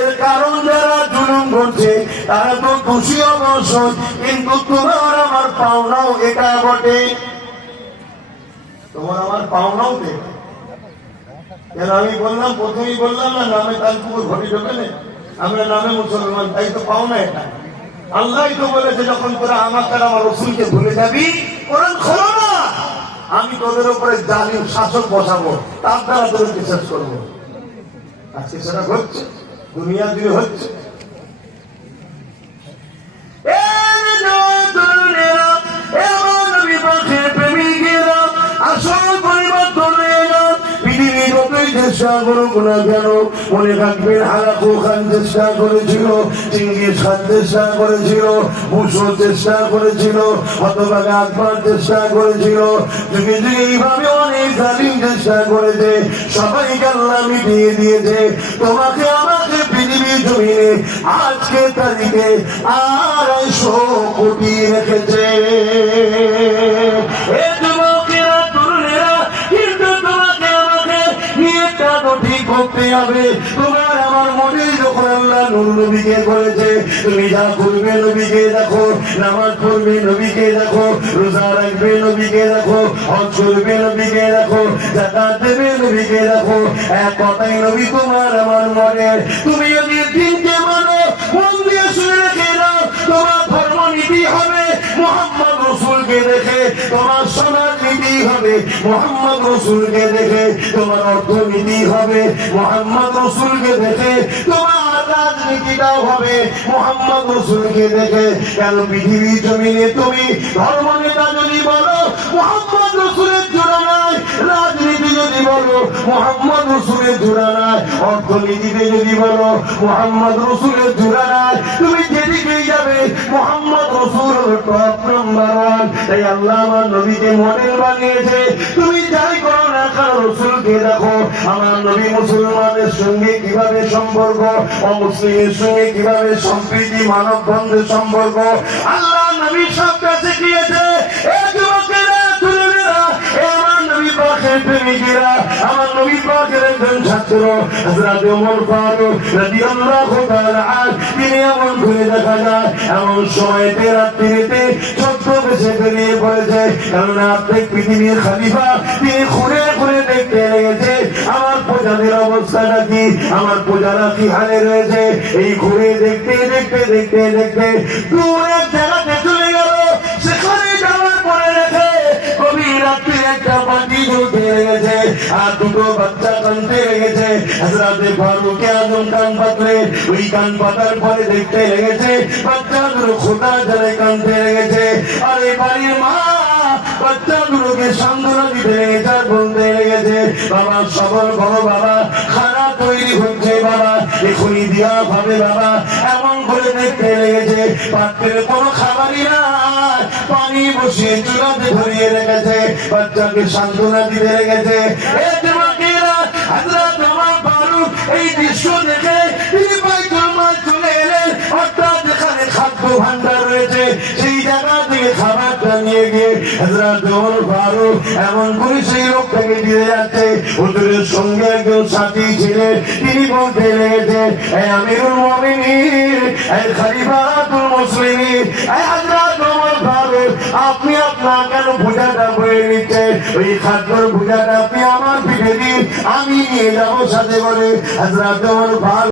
এর কারণ যারা জুলুম করছে তারা তো খুশি অবশ্যই, কিন্তু তোমার আমার পাওনাও এটা বটে, তোমার আমার পাওনাও দেখে। কেন আমি বললাম, প্রথমেই বললাম না নামে তালপুকুর ঘটি ঢোকে, আমরা নামে মুসলমান, তাই তো পাওনা এটা। আল্লাহ তো বলেছে যখন তোরা আমাকে আর আমার রসুলকে ভুলে যাবি, কোরআন খোলো না, আমি তোদের উপরে জালিম শাসক বসাবো, তার দ্বারা তোদেরকে শেষ করবো। আজকে সেটা হচ্ছে, দুনিয়া জুড়ে হচ্ছে। চেষ্টা করুক না কেন, মনে রাখবেন হালাকু খান চেষ্টা করেছিল, চিঙ্গিস খান চেষ্টা করেছিল, মুসো চেষ্টা করেছিল, হতভাগা আকবর চেষ্টা করেছিল, যুগে যুগে এইভাবে অনেক জালিম চেষ্টা করেছে, সবাইকে আল্লাহ মিটিয়ে দিয়েছে। তোমাকে আমাকে পৃথিবীর জমিনে আজকে তারিখে 250 কোটি রেখেছে। করতে হবে তোমার আমার মনে, যখন আল্লাহ নূর নবীকে করেছে, তুমি যা করবে নবীকে দেখো, নামাজ পড়বে নবীকে দেখো, রোজা রাখবে নবীকে দেখো, হজ করবে নবীকে দেখো, যাকাত দেবে নবীকে দেখো, এক কথাই নবী তোমার আমার মনে। তুমি যদি দিনকে মানো, মন দিয়ে শুনে রেখে দাও, তোমার ধর্ম নীতি হবে মুহাম্মদ রাসূলকে দেখে, তোমার সমাজ নীতি হবে মুহাম্মদ রাসূলকে দেখে, তোমার অর্থনীতি হবে মুহাম্মদ রাসূলকে দেখে, তোমার রাজনীতিটাও হবে মুহাম্মদ রাসূলকে দেখে। কেন পৃথিবীর জমিনে তুমি ধর্ম নেতা যদি বলো মুহাম্মদ রাসূলের জোড়া নাই, রাজনীতি যদি বলো মুহাম্মদ রাসূলের জোড়া নাই, অর্থনীতিতে যদি বলো মুহাম্মদ রাসূলের জোড়া নাই, তুমি যেদিকেই যাবে মুহাম্মদ রাসূল টপ নাম্বার 1। তাই আল্লাহ আমার নবীকে মডেল বানিয়েছে, তুমি যাই করো না কেন রাসূলকে দেখো। আমার নবী মুসলমানের সঙ্গে কিভাবে সম্পর্ক, অমুসলিমের সঙ্গে কিভাবে সম্প্রীতি মানব বন্ধের সম্পর্ক আল্লাহ নবী সব কাছে গিয়েছে। আমার নবী পাকের একজন ছাত্র হযরত ওমর ফারুক রাদিয়াল্লাহু তাআলা আনহু, তিনি এমন ঘুরে দেখা যায় এমন সময়তে রাত্রিতে ছদ্মবেশে বেরিয়ে পড়েছে, কারণ আপনি পৃথিবীর খলিফা, তিনি ঘুরে ঘুরে দেখতে লেগেছে আমার প্রজাদের অবস্থাটা কি, আমার প্রজারা কি হালে রয়েছে। এই ঘুরে দেখতে দেখতে দেখতে দেখতে দূর এক জায়গাতে চলে গেল, সেখানে যাওয়ার পরে রেখে গভীর রাত্রি একটা বাতি জ্বলতে লেগেছে আর দুটো বাচ্চা কাঁদতে লেগেছে। হযরত ফারুক আযম কান পাতলে, ওই কান পাতার পরে দেখতে লেগেছে বাচ্চাগুলো খোদা জলে কাঁদতে লেগেছে। আর এই বাড়ির মা বাচ্চাগুলোকে সান্ত্বনা দিতে লেগেছে আর বলতে লেগেছে, বাবা সবল করো বাবা, খানা তৈরি হচ্ছে বাবা, এখনই দেওয়া হবে বাবা। এমন করে দেখতে লেগেছে পাত্রের কোনো খাবারই নাই, পানি বসিয়ে চুলাতে ধরিয়ে রেখেছে, বাচ্চাকে সান্ত্বনা দিতে লেগেছে। হযরত ওমর ফারুক এই দৃশ্য দেখে তিনি বাইতুল মাল চলে এলেন, অর্থাৎ যেখানে খাদ্য ভান্ডার রয়েছে সেই জায়গা থেকে খাবারটা নিয়ে গিয়ে হযরত ওমর ফারুক এমন করে সেই লোকটাকে দিয়ে যাচ্ছে। হুজুরের সঙ্গে একজন সাথী ছিলেন, তিনি বলতে লেগেছে, এই আমিরুল মুমিনিন, এই খলিফাতুল মুসলিমিন, এই হযরত ওমর ফারুক, আপনি আপনার কেন বোঝাটা বয়ে নিচ্ছেন, ওই খাদ্যর বোঝাটা আপনি আমার পিঠে দিন, আমি নিয়ে যাবো সাথে করে। হযরত ওমর ফারুক